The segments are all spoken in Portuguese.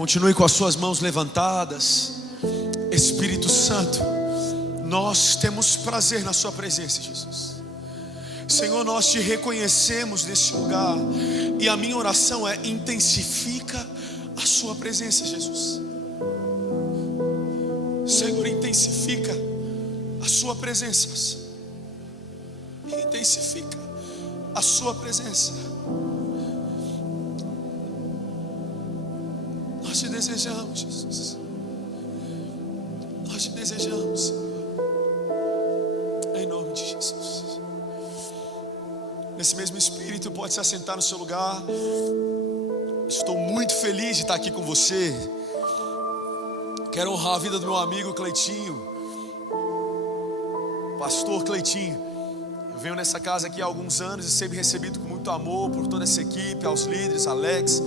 Continue com as suas mãos levantadas. Espírito Santo, nós temos prazer na sua presença, Jesus. Senhor, nós te reconhecemos neste lugar, e a minha oração é: intensifica a sua presença, Jesus. Senhor, intensifica a sua presença. Intensifica a sua presença. Nós te desejamos, Jesus. Nós te desejamos, Senhor. Em nome de Jesus. Nesse mesmo espírito, pode se assentar no seu lugar. Estou muito feliz de estar aqui com você. Quero honrar a vida do meu amigo Cleitinho, pastor Cleitinho. Eu venho nessa casa aqui há alguns anos e sempre recebido com muito amor por toda essa equipe, aos líderes, Alex,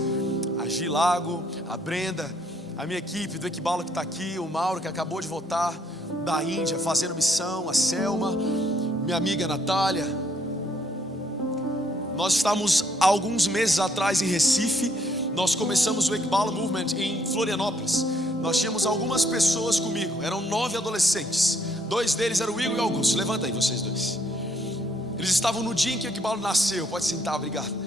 a Gilago, a Brenda, a minha equipe do Equibalo que está aqui, o Mauro que acabou de voltar da Índia fazendo missão, a Selma, minha amiga Natália. Nós estávamos há alguns meses atrás em Recife. Nós começamos o Equibalo Movement em Florianópolis. Nós tínhamos algumas pessoas comigo, eram 9 adolescentes. 2 deles eram o Igor e o Augusto. Levanta aí vocês dois. Eles estavam no dia em que o Equibalo nasceu. Pode sentar, obrigado.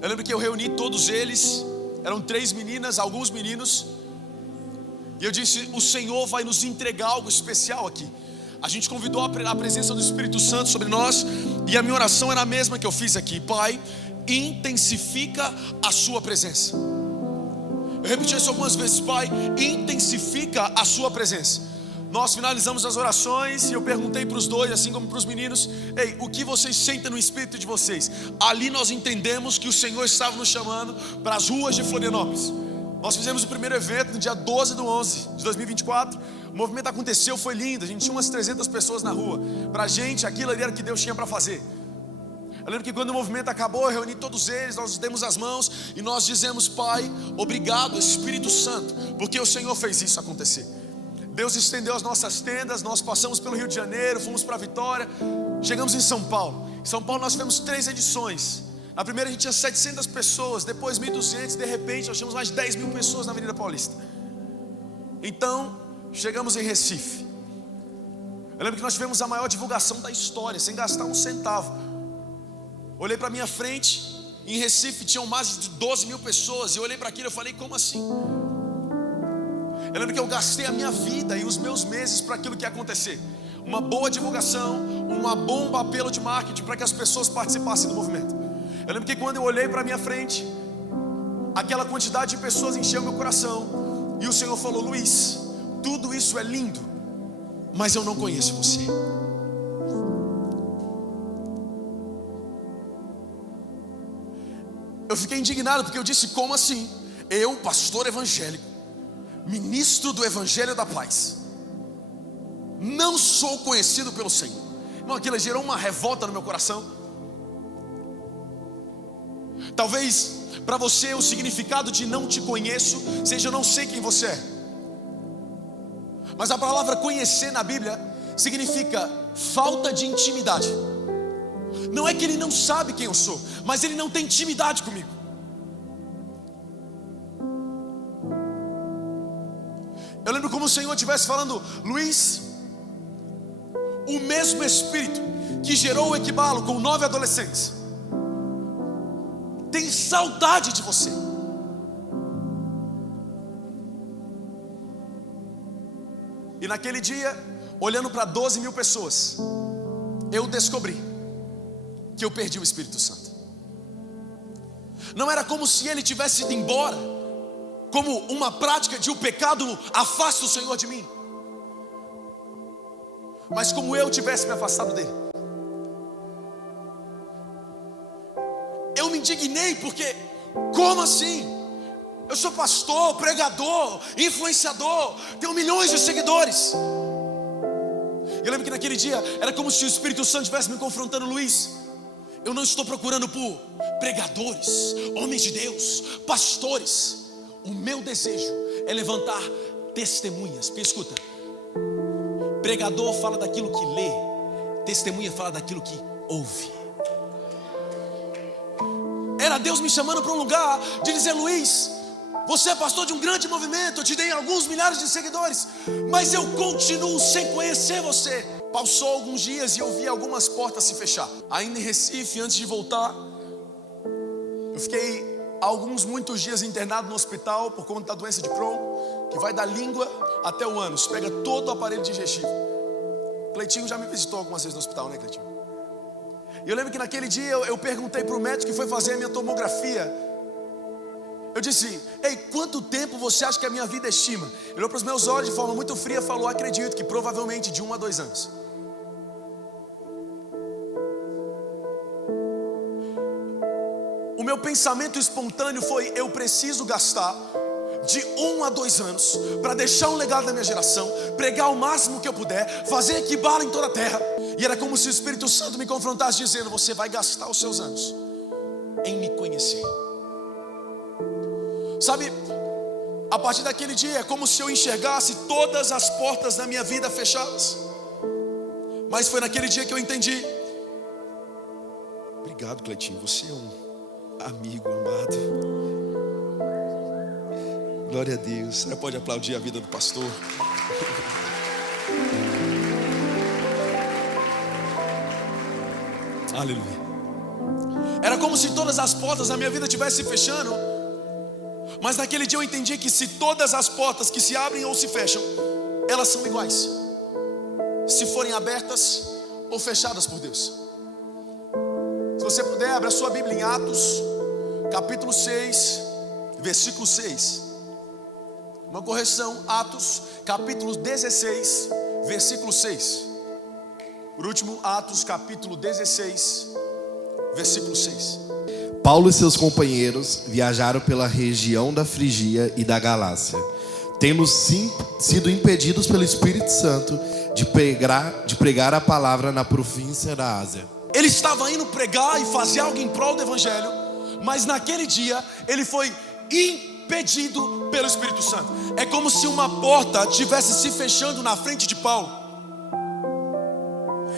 Eu lembro que eu reuni todos eles. Eram 3 meninas, alguns meninos. E eu disse: o Senhor vai nos entregar algo especial aqui. A gente convidou a presença do Espírito Santo sobre nós. E a minha oração era a mesma que eu fiz aqui: Pai, intensifica a sua presença. Eu repeti isso algumas vezes: Pai, intensifica a sua presença. Nós finalizamos as orações e eu perguntei para os dois, assim como para os meninos: ei, o que vocês sentem no espírito de vocês? Ali nós entendemos que o Senhor estava nos chamando para as ruas de Florianópolis. Nós fizemos o primeiro evento no dia 12/11 de 2024. O movimento aconteceu, foi lindo. A gente tinha umas 300 pessoas na rua. Para a gente aquilo ali era o que Deus tinha para fazer. Eu lembro que quando o movimento acabou, eu reuni todos eles, nós demos as mãos e nós dizemos: Pai, obrigado Espírito Santo, porque o Senhor fez isso acontecer. Deus estendeu as nossas tendas, nós passamos pelo Rio de Janeiro, fomos para Vitória, chegamos em São Paulo. Em São Paulo nós tivemos 3 edições. Na primeira a gente tinha 700 pessoas, depois 1.200, de repente nós tínhamos mais de 10.000 pessoas na Avenida Paulista. Então, chegamos em Recife. Eu lembro que nós tivemos a maior divulgação da história, sem gastar um centavo. Olhei para minha frente, em Recife tinham mais de 12.000 pessoas, e eu olhei para aquilo e falei: como assim? Eu lembro que eu gastei a minha vida e os meus meses para aquilo que ia acontecer. Uma boa divulgação, uma bomba apelo de marketing para que as pessoas participassem do movimento. Eu lembro que quando eu olhei para minha frente, aquela quantidade de pessoas encheu meu coração. E o Senhor falou: Luiz, tudo isso é lindo, mas eu não conheço você. Eu fiquei indignado porque eu disse: como assim? Eu, pastor evangélico, ministro do Evangelho da Paz, não sou conhecido pelo Senhor? Irmão, aquilo gerou uma revolta no meu coração. Talvez para você o significado de não te conheço seja: eu não sei quem você é. Mas a palavra conhecer na Bíblia significa falta de intimidade. Não é que ele não sabe quem eu sou, mas ele não tem intimidade comigo. Eu lembro como o Senhor estivesse falando: Luiz, o mesmo Espírito que gerou o Equibalo com 9 adolescentes tem saudade de você. E naquele dia, olhando para 12.000 pessoas, eu descobri que eu perdi o Espírito Santo. Não era como se ele tivesse ido embora, como uma prática de o pecado afasta o Senhor de mim, mas como eu tivesse me afastado dele. Eu me indignei porque, como assim? Eu sou pastor, pregador, influenciador, tenho milhões de seguidores. Eu lembro que naquele dia era como se o Espírito Santo estivesse me confrontando: Luiz, eu não estou procurando por pregadores, homens de Deus, pastores. O meu desejo é levantar testemunhas. Porque escuta, pregador fala daquilo que lê, testemunha fala daquilo que ouve. Era Deus me chamando para um lugar de dizer: Luiz, Você é pastor de um grande movimento, eu te dei alguns milhares de seguidores, mas eu continuo sem conhecer você. Passou alguns dias e eu vi algumas portas se fechar. Ainda em Recife, antes de voltar, eu fiquei muitos dias internado no hospital por conta da doença de Crohn, que vai da língua até o ânus, pega todo o aparelho digestivo. Cleitinho já me visitou algumas vezes no hospital, né, Cleitinho? E eu lembro que naquele dia eu perguntei para o médico que foi fazer a minha tomografia. Eu disse: ei, quanto tempo você acha que a minha vida estima? Ele olhou para os meus olhos de forma muito fria e falou: acredito que provavelmente de 1 a 2 anos. O meu pensamento espontâneo foi: eu preciso gastar de 1 a 2 anos para deixar um legado na minha geração, pregar o máximo que eu puder, fazer equibala em toda a terra. E era como se o Espírito Santo me confrontasse dizendo: você vai gastar os seus anos em me conhecer. Sabe, a partir daquele dia é como se eu enxergasse todas as portas da minha vida fechadas. Mas foi naquele dia que eu entendi. Obrigado, Cleitinho, você é um amigo amado. Glória a Deus. Você pode aplaudir a vida do pastor. Aleluia. Era como se todas as portas da minha vida estivessem se fechando. Mas naquele dia eu entendi que se todas as portas que se abrem ou se fecham, elas são iguais, se forem abertas ou fechadas por Deus. Se você puder, abra a sua Bíblia em Atos, capítulo 6, versículo 6. Uma correção, Atos, capítulo 16, versículo 6. Por último, Atos, capítulo 16, versículo 6. Paulo e seus companheiros viajaram pela região da Frigia e da Galácia, tendo sido impedidos pelo Espírito Santo de pregar a palavra na província da Ásia. Ele estava indo pregar e fazer algo em prol do Evangelho, mas naquele dia ele foi impedido pelo Espírito Santo. É como se uma porta estivesse se fechando na frente de Paulo.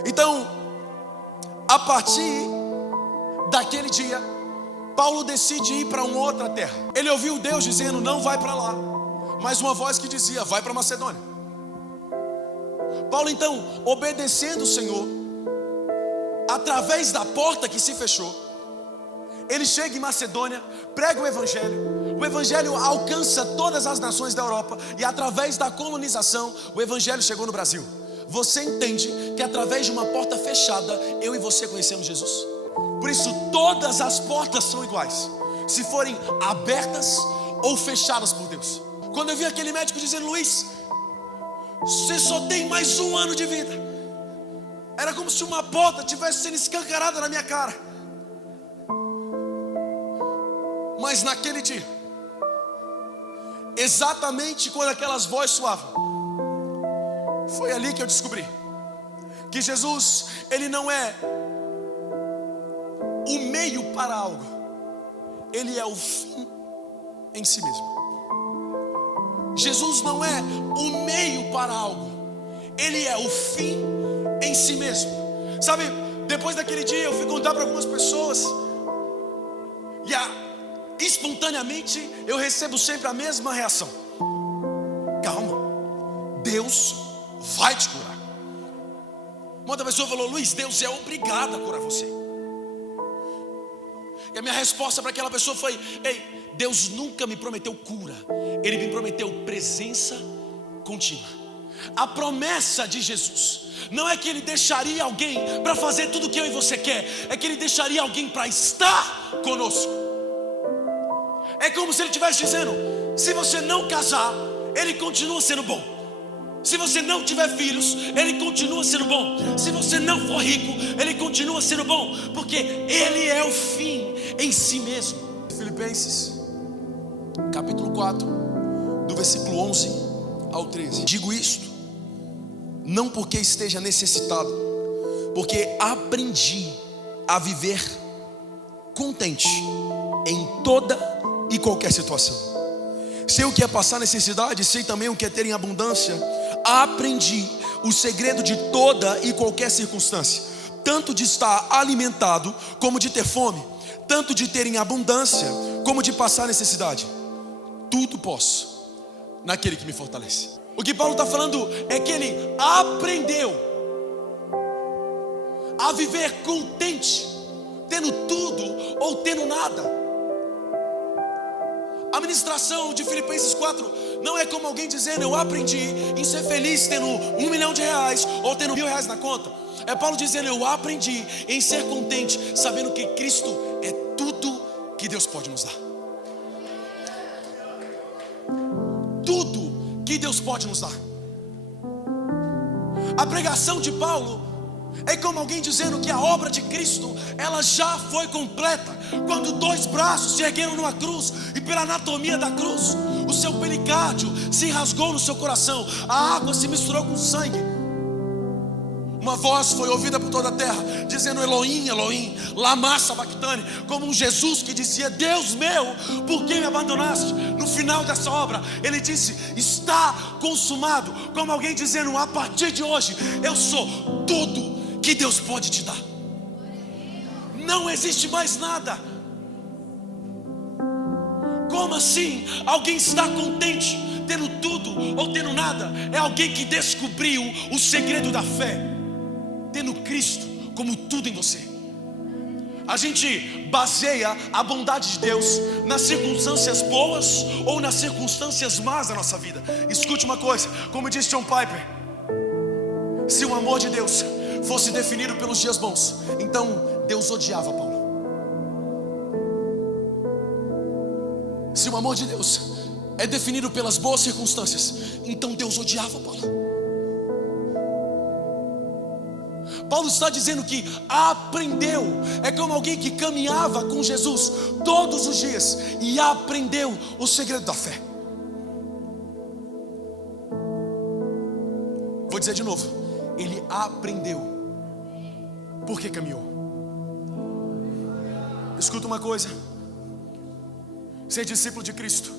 Então, a partir daquele dia, Paulo decide ir para uma outra terra. Ele ouviu Deus dizendo: não vai para lá. Mas uma voz que dizia: vai para Macedônia. Paulo então, obedecendo o Senhor, através da porta que se fechou, ele chega em Macedônia, prega o Evangelho alcança todas as nações da Europa, e através da colonização, o Evangelho chegou no Brasil. Você entende que através de uma porta fechada, eu e você conhecemos Jesus? Por isso todas as portas são iguais, se forem abertas ou fechadas por Deus. Quando eu vi aquele médico dizendo: Luiz, você só tem mais 1 ano de vida, era como se uma porta estivesse sendo escancarada na minha cara. Mas naquele dia, exatamente quando aquelas vozes soavam, foi ali que eu descobri que Jesus, Ele não é o meio para algo, Ele é o fim em si mesmo. Jesus não é o meio para algo, Ele é o fim em si mesmo. Sabe, depois daquele dia eu fui contar para algumas pessoas, e espontaneamente eu recebo sempre a mesma reação: calma, Deus vai te curar. Uma outra pessoa falou: Luiz, Deus é obrigado a curar você. E a minha resposta para aquela pessoa foi: ei, Deus nunca me prometeu cura, Ele me prometeu presença contínua. A promessa de Jesus não é que Ele deixaria alguém para fazer tudo o que eu e você quer, é que Ele deixaria alguém para estar conosco. É como se Ele estivesse dizendo: se você não casar, Ele continua sendo bom. Se você não tiver filhos, Ele continua sendo bom. Se você não for rico, Ele continua sendo bom, porque Ele é o fim em si mesmo. Filipenses, capítulo 4, do versículo 11 ao 13. Digo isto, não porque esteja necessitado, porque aprendi a viver contente em toda e qualquer situação. Sei o que é passar necessidade, sei também o que é ter em abundância. Aprendi o segredo de toda e qualquer circunstância, tanto de estar alimentado como de ter fome, tanto de ter em abundância como de passar necessidade. tudo posso naquele que me fortalece. O que Paulo está falando é que ele aprendeu a viver contente, tendo tudo ou tendo nada. A ministração de Filipenses 4 não é como alguém dizendo: eu aprendi em ser feliz tendo R$1 milhão ou tendo R$1.000 na conta. É Paulo dizendo: eu aprendi em ser contente, sabendo que Cristo é tudo que Deus pode nos dar. Tudo que Deus pode nos dar. A pregação de Paulo é como alguém dizendo que a obra de Cristo, ela já foi completa. Quando 2 braços se ergueram numa cruz, e pela anatomia da cruz, o seu pericárdio se rasgou no seu coração, a água se misturou com sangue. Uma voz foi ouvida por toda a terra, dizendo: Elohim, Elohim, lama sabachthani, como um Jesus que dizia: Deus meu, por que me abandonaste? No final dessa obra, ele disse: está consumado, como alguém dizendo: a partir de hoje, eu sou tudo que Deus pode te dar. Não existe mais nada. Como assim? Alguém está contente tendo tudo ou tendo nada? É alguém que descobriu o segredo da fé, tendo Cristo como tudo em você. A gente baseia a bondade de Deus nas circunstâncias boas ou nas circunstâncias más da nossa vida. Escute uma coisa, como disse John Piper: se o amor de Deus fosse definido pelos dias bons, então Deus odiava Paulo. Se o amor de Deus é definido pelas boas circunstâncias, então Deus odiava Paulo. Paulo está dizendo que aprendeu. É como alguém que caminhava com Jesus todos os dias e aprendeu o segredo da fé. Vou dizer de novo: ele aprendeu porque caminhou. Escuta uma coisa: ser discípulo de Cristo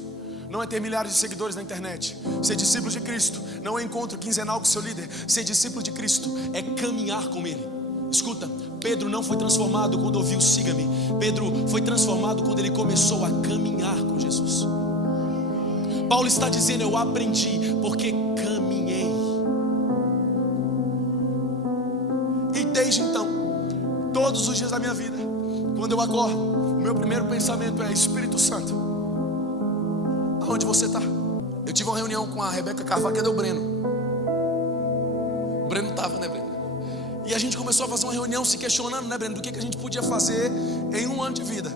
não é ter milhares de seguidores na internet. Ser discípulo de Cristo não é encontro quinzenal com seu líder. Ser discípulo de Cristo é caminhar com Ele. Escuta, Pedro não foi transformado quando ouviu siga-me. Pedro foi transformado quando ele começou a caminhar com Jesus. Paulo está dizendo: eu aprendi porque caminhei. E desde então, todos os dias da minha vida, quando eu acordo, o meu primeiro pensamento é: Espírito Santo, aonde você está? Eu tive uma reunião com a Rebeca Carvalho, cadê o Breno? O Breno estava, né, Breno? E a gente começou a fazer uma reunião se questionando, né, Breno, do que a gente podia fazer em 1 ano de vida.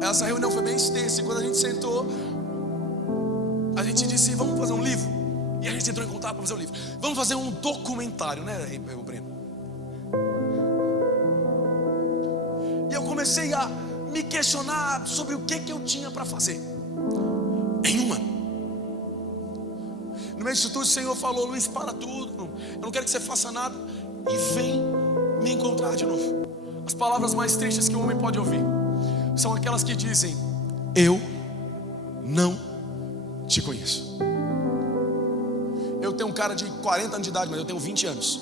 Essa reunião foi bem extensa, e quando a gente sentou, a gente disse: vamos fazer um livro. E a gente entrou em contato para fazer um livro. Vamos fazer um documentário, né, o Breno? E eu comecei a me questionar sobre o que eu tinha para fazer em 1 ano. No meio disso tudo, o Senhor falou: Luiz, para tudo, eu não quero que você faça nada, e vem me encontrar de novo. As palavras mais tristes que o homem pode ouvir são aquelas que dizem: eu não te conheço. Eu tenho um cara de 40 anos de idade, mas eu tenho 20 anos.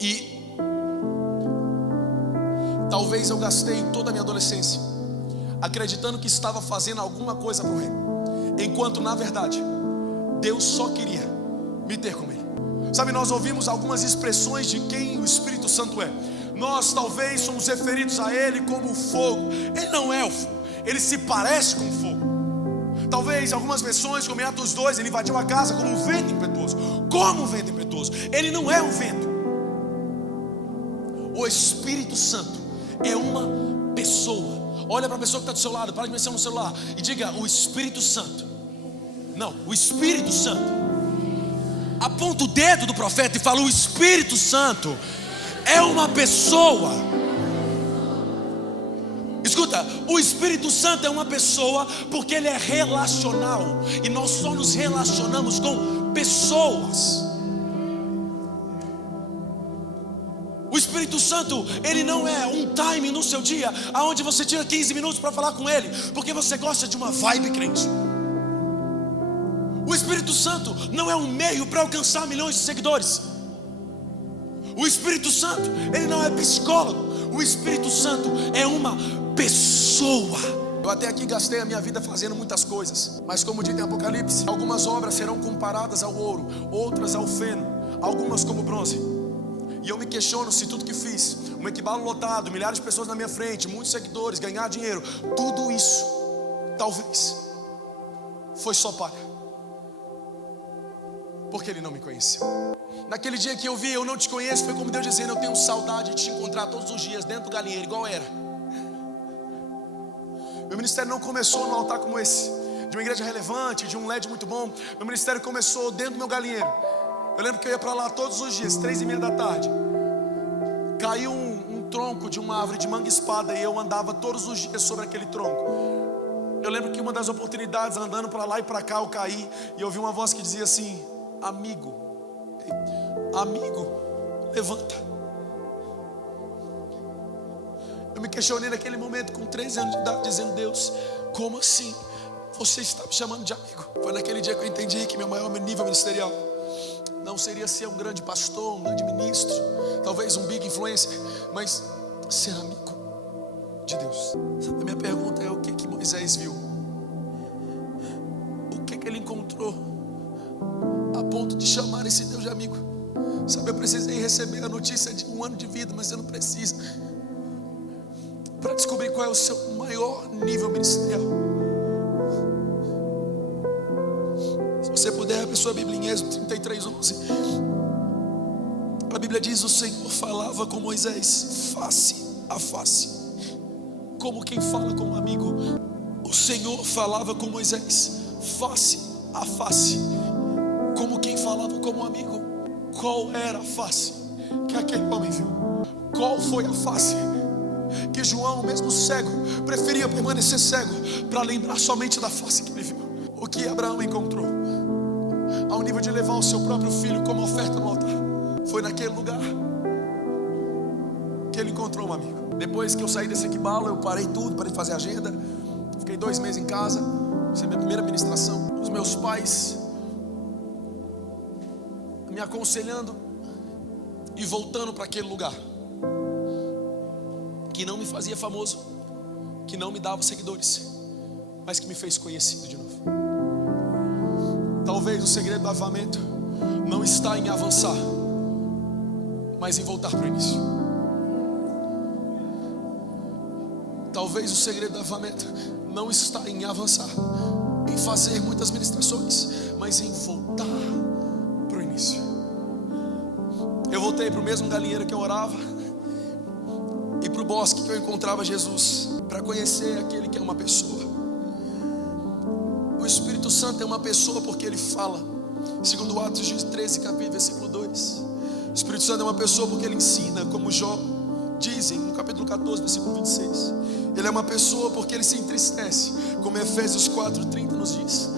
E talvez eu gastei toda a minha adolescência acreditando que estava fazendo alguma coisa para o reino, enquanto na verdade Deus só queria me ter com Ele. Sabe, nós ouvimos algumas expressões de quem o Espírito Santo é. Nós talvez somos referidos a Ele como o fogo. Ele não é o fogo, Ele se parece com o fogo. Talvez algumas versões, como em Atos 2, Ele invadiu a casa como um vento impetuoso. Como um vento impetuoso. Ele não é um vento. O Espírito Santo é uma pessoa. Olha para a pessoa que está do seu lado, para de mexer no celular e diga: o Espírito Santo. Não, o Espírito Santo. Aponta o dedo do profeta e fala: o Espírito Santo é uma pessoa. Escuta, o Espírito Santo é uma pessoa porque ele é relacional, e nós só nos relacionamos com pessoas. O Espírito Santo, ele não é um time no seu dia aonde você tira 15 minutos para falar com ele, porque você gosta de uma vibe crente. O Espírito Santo não é um meio para alcançar milhões de seguidores. O Espírito Santo, ele não é psicólogo. O Espírito Santo é uma pessoa. Eu até aqui gastei a minha vida fazendo muitas coisas, mas como diz em Apocalipse, algumas obras serão comparadas ao ouro, outras ao feno, algumas como bronze. E eu me questiono se tudo que fiz, um equibalo lotado, milhares de pessoas na minha frente, muitos seguidores, ganhar dinheiro, tudo isso, talvez, foi só palha, porque Ele não me conheceu. Naquele dia que eu vi, eu não te conheço, foi como Deus dizendo, eu tenho saudade de te encontrar todos os dias dentro do galinheiro, igual era. Meu ministério não começou num altar como esse, de uma igreja relevante, de um LED muito bom. Meu ministério começou dentro do meu galinheiro. Eu lembro que eu ia para lá todos os dias, 3:30 da tarde. Caiu um tronco de uma árvore de manga-espada e eu andava todos os dias sobre aquele tronco. Eu lembro que uma das oportunidades, andando para lá e para cá, eu caí e eu ouvi uma voz que dizia assim: amigo, levanta. Eu me questionei naquele momento com 13 anos de idade, dizendo: Deus, como assim você está me chamando de amigo? Foi naquele dia que eu entendi que meu maior nível ministerial não seria ser um grande pastor, um grande ministro, talvez um big influencer, mas ser amigo de Deus. Sabe, a minha pergunta é: o que Moisés viu? O que ele encontrou a ponto de chamar esse Deus de amigo? Sabe, eu precisei receber a notícia de 1 ano de vida, mas eu não preciso, para descobrir qual é o seu maior nível ministerial. Se você puder, abre sua Bíblia em Êxodo 33:11. A Bíblia diz: o Senhor falava com Moisés face a face, como quem fala com um amigo. O Senhor falava com Moisés face a face, como quem falava com um amigo. Qual era a face que aquele homem viu? Qual foi a face que João, mesmo cego, preferia permanecer cego para lembrar somente da face que ele viu? O que Abraão encontrou, ao nível de levar o seu próprio filho como oferta no altar, foi naquele lugar que ele encontrou um amigo. Depois que eu saí desse equibalo, eu parei tudo, parei de fazer agenda, fiquei 2 meses em casa. Essa é a minha primeira ministração. Os meus pais me aconselhando e voltando para aquele lugar que não me fazia famoso, que não me dava seguidores, mas que me fez conhecido de novo. Talvez o segredo do avivamento não está em avançar, mas em voltar para o início. Talvez o segredo do avivamento não está em avançar, em fazer muitas ministrações, mas em voltar para o início. Eu voltei para o mesmo galinheiro que eu orava e para o bosque que eu encontrava Jesus, para conhecer aquele que é uma pessoa. O Espírito Santo é uma pessoa porque ele fala, segundo Atos de 13, capítulo, versículo 2. O Espírito Santo é uma pessoa porque ele ensina, como Jó dizem no capítulo 14, versículo 26. Ele é uma pessoa porque ele se entristece, como Efésios 4:30 nos diz.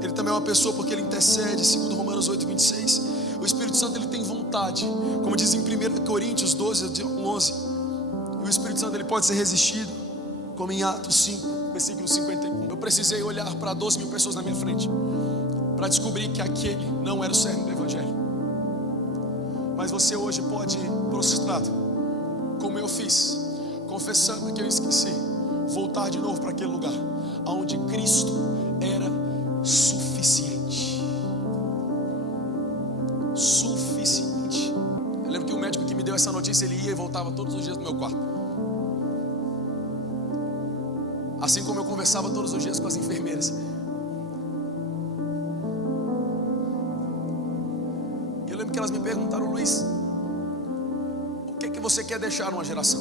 Ele também é uma pessoa porque ele intercede, segundo Romanos 8:26. O Espírito Santo ele tem vontade, como diz em 1 Coríntios 12:11. E o Espírito Santo ele pode ser resistido, como em Atos 5, versículo 51. Eu precisei olhar para 12 mil pessoas na minha frente para descobrir que aquele não era o cerne do Evangelho. Mas você hoje pode ir prostrado, como eu fiz, confessando que eu esqueci, voltar de novo para aquele lugar onde Cristo era suficiente. Suficiente. Eu lembro que o médico que me deu essa notícia, ele ia e voltava todos os dias no meu quarto, assim como eu conversava todos os dias com as enfermeiras. Eu lembro que elas me perguntaram: Luiz, o que é que você quer deixar numa geração?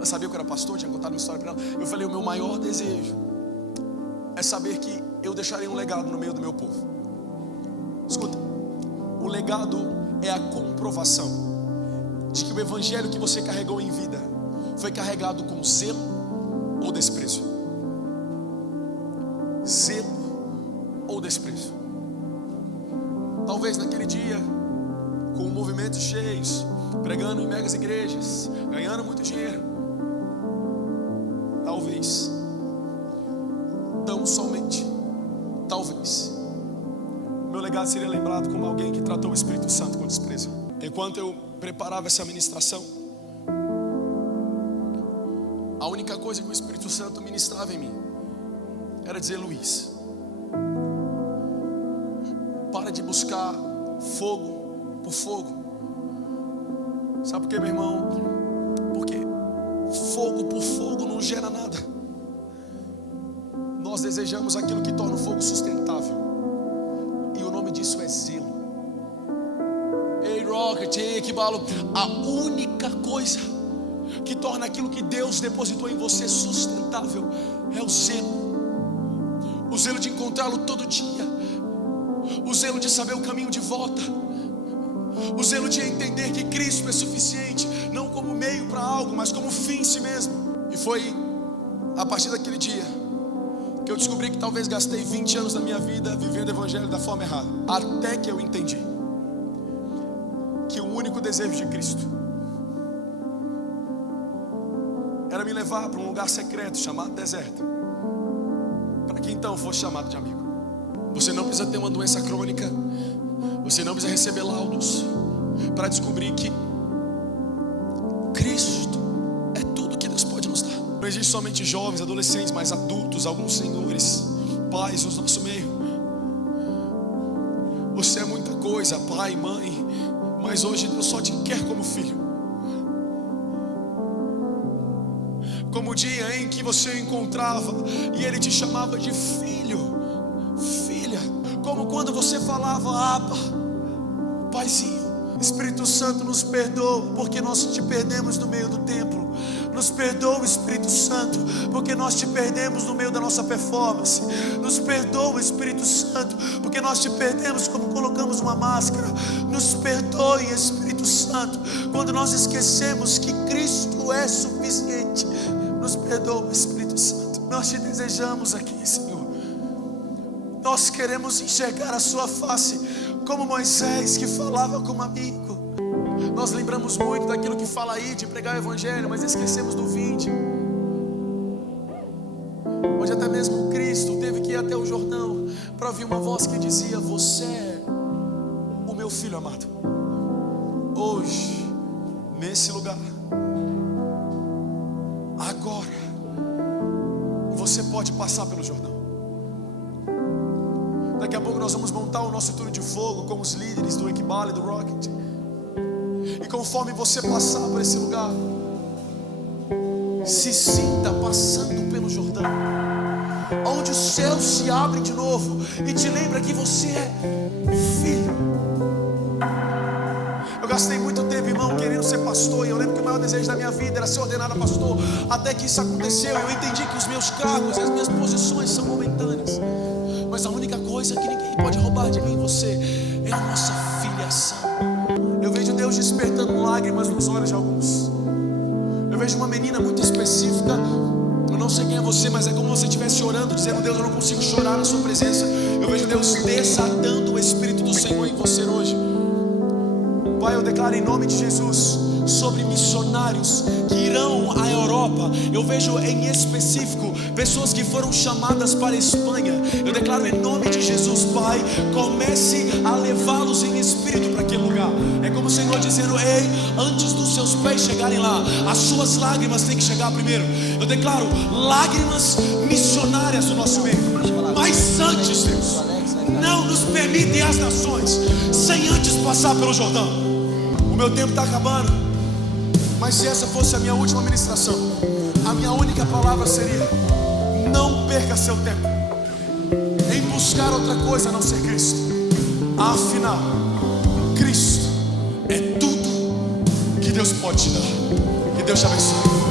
Eu sabia que eu era pastor, tinha contado uma história para ela. Eu falei: o meu maior desejo é saber que eu deixarei um legado no meio do meu povo. Escuta, o legado é a comprovação de que o evangelho que você carregou em vida foi carregado com zelo ou desprezo. Zelo ou desprezo. Talvez naquele dia, com movimentos cheios, pregando em megas igrejas, ganhando muito dinheiro, talvez, tão somente, talvez, meu legado seria lembrado como alguém que tratou o Espírito Santo com desprezo. Enquanto eu preparava essa ministração, a única coisa coisa que o Espírito Santo ministrava em mim era dizer: Luiz, para de buscar fogo por fogo. Sabe por quê, meu irmão? Porque fogo por fogo não gera nada. Nós desejamos aquilo que torna o fogo sustentável, e o nome disso é zelo. Ei, Rocket, ei, Equibalo, a única coisa que torna aquilo que Deus depositou em você sustentável é o zelo. O zelo de encontrá-lo todo dia, o zelo de saber o caminho de volta, o zelo de entender que Cristo é suficiente, não como meio para algo, mas como fim em si mesmo. E foi a partir daquele dia que eu descobri que talvez gastei 20 anos da minha vida vivendo o evangelho da forma errada, até que eu entendi que o único desejo de Cristo era me levar para um lugar secreto chamado deserto, para que então fosse chamado de amigo. Você não precisa ter uma doença crônica, você não precisa receber laudos para descobrir que Cristo é tudo que Deus pode nos dar. Não existe somente jovens, adolescentes, mas adultos, alguns senhores, pais no nosso meio. Você é muita coisa, pai, mãe, mas hoje Deus só te quer como filho. Como o dia em que você o encontrava e Ele te chamava de filho, filha. Como quando você falava: Abba, Paizinho. Espírito Santo, nos perdoa porque nós te perdemos no meio do templo. Nos perdoa, Espírito Santo, porque nós te perdemos no meio da nossa performance. Nos perdoa, Espírito Santo, porque nós te perdemos como colocamos uma máscara. Nos perdoe, Espírito Santo, quando nós esquecemos que Cristo é suficiente. Nos perdoa, Espírito Santo. Nós te desejamos aqui, Senhor. Nós queremos enxergar a sua face como Moisés, que falava como amigo. Nós lembramos muito daquilo que fala aí de pregar o evangelho, mas esquecemos do 20, onde até mesmo Cristo teve que ir até o Jordão para ouvir uma voz que dizia: você é o meu filho amado. Hoje, nesse lugar, agora, você pode passar pelo Jordão. Daqui a pouco nós vamos montar o nosso turno de fogo com os líderes do Equibalo e do Rocket. E conforme você passar por esse lugar, se sinta passando pelo Jordão, onde os céus se abrem de novo e te lembra que você é filho. Eu gastei muito tempo, irmão, querendo ser pastor, e eu lembro que o maior desejo da minha vida era ser ordenado a pastor. Até que isso aconteceu, eu entendi que os meus cargos e as minhas posições são momentâneas, mas a única coisa que ninguém pode roubar de mim e você é a nossa filiação. Eu vejo Deus despertando lágrimas nos olhos de alguns. Eu vejo uma menina muito específica. Eu não sei quem é você, mas é como se você estivesse orando, dizendo: Deus, eu não consigo chorar na sua presença. Eu vejo Deus desatando o Espírito do Senhor em você hoje. Pai, eu declaro em nome de Jesus sobre missionários que irão à Europa. Eu vejo em específico pessoas que foram chamadas para a Espanha. Eu declaro em nome de Jesus, Pai, comece a levá-los em espírito para aquele lugar. É como o Senhor dizendo: ei, antes dos seus pés chegarem lá, as suas lágrimas têm que chegar primeiro. Eu declaro lágrimas missionárias no nosso meio. Mas antes, Deus, não nos permitem as nações sem antes passar pelo Jordão. O meu tempo está acabando, mas se essa fosse a minha última ministração, a minha única palavra seria: não perca seu tempo em buscar outra coisa a não ser Cristo. Afinal, Cristo é tudo que Deus pode te dar. Que Deus te abençoe.